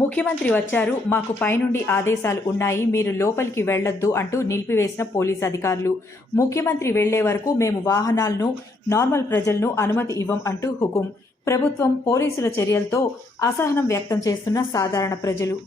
ముఖ్యమంత్రి వచ్చారు, మాకు పైనుండి ఆదేశాలు ఉన్నాయి, మీరు లోపలికి వెళ్లొద్దు అంటూ నిలిపివేసిన పోలీస్ అధికారులు. ముఖ్యమంత్రి వెళ్లే వరకు మేము వాహనాలను, నార్మల్ ప్రజలను అనుమతి ఇవ్వం అంటూ హుకుం. ప్రభుత్వం, పోలీసుల చర్యలతో అసహనం వ్యక్తం చేస్తున్న సాధారణ ప్రజలు.